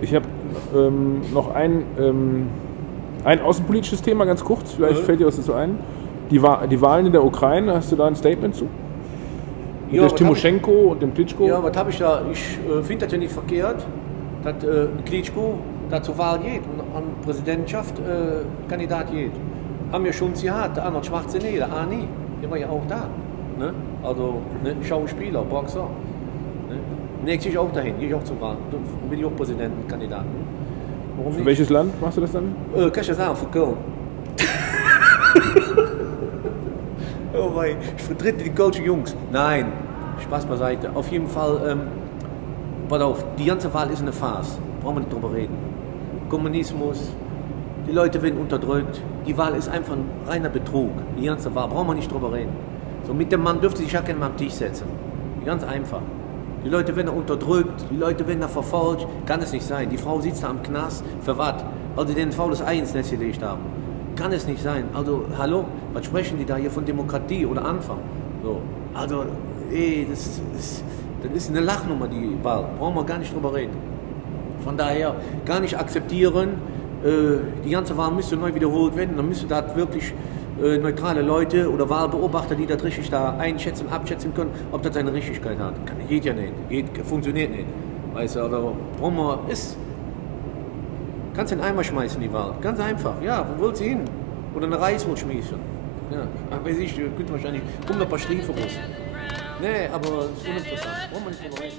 Ich habe noch ein außenpolitisches Thema, ganz kurz, vielleicht fällt dir was dazu ein. Die Wahlen in der Ukraine, hast du da ein Statement zu? Mit der Timoschenko und dem Klitschko? Ja, was habe ich da? Ich finde das ja nicht verkehrt, dass Klitschko da zur Wahl geht und an Präsidentschaft Kandidat geht. Haben wir schon gehabt, der Arnold Schwarzenegger, der Arnie, der war ja auch da. Ne? Also ne? Schauspieler, Boxer. Ne? Nächstes Jahr auch dahin, gehe ich auch zur Wahl. Dann bin ich auch Präsidentenkandidat. Warum Für nicht? welches Land machst du das dann? Kann ich ja sagen, für Köln. Oh mein, ich vertrete die Kölsche Jungs. Nein, Spaß beiseite. Auf jeden Fall, pass auf, die ganze Wahl ist eine Farce. Brauchen wir nicht drüber reden. Kommunismus, die Leute werden unterdrückt. Die Wahl ist einfach ein reiner Betrug. Die ganze Wahl, brauchen wir nicht drüber reden. So, mit dem Mann dürfte sich ja keiner am Tisch setzen. Ganz einfach. Die Leute werden unterdrückt, die Leute werden verfolgt. Kann es nicht sein. Die Frau sitzt da am Knast. Für was? Weil sie den faules Ei ins Netz gelegt haben. Kann es nicht sein. Also, hallo, was sprechen die da hier von Demokratie oder Anfang? So, also, das ist eine Lachnummer, die Wahl. Brauchen wir gar nicht drüber reden. Von daher gar nicht akzeptieren. Die ganze Wahl müsste neu wiederholt werden. Dann müsste da wirklich neutrale Leute oder Wahlbeobachter, die das richtig da einschätzen, abschätzen können, ob das seine Richtigkeit hat. Geht ja nicht. Funktioniert nicht. Weißt du, oder brauchen wir, kannst du in den Eimer schmeißen, die Wahl. Ganz einfach. Ja, wo willst du hin? Oder eine Reiswurst schmeißen. Ja, weiß ich, könnte wahrscheinlich, kommen noch ein paar Striefe raus. Nee, aber das ist uninteressant. Brauchen wir nicht drüber reden.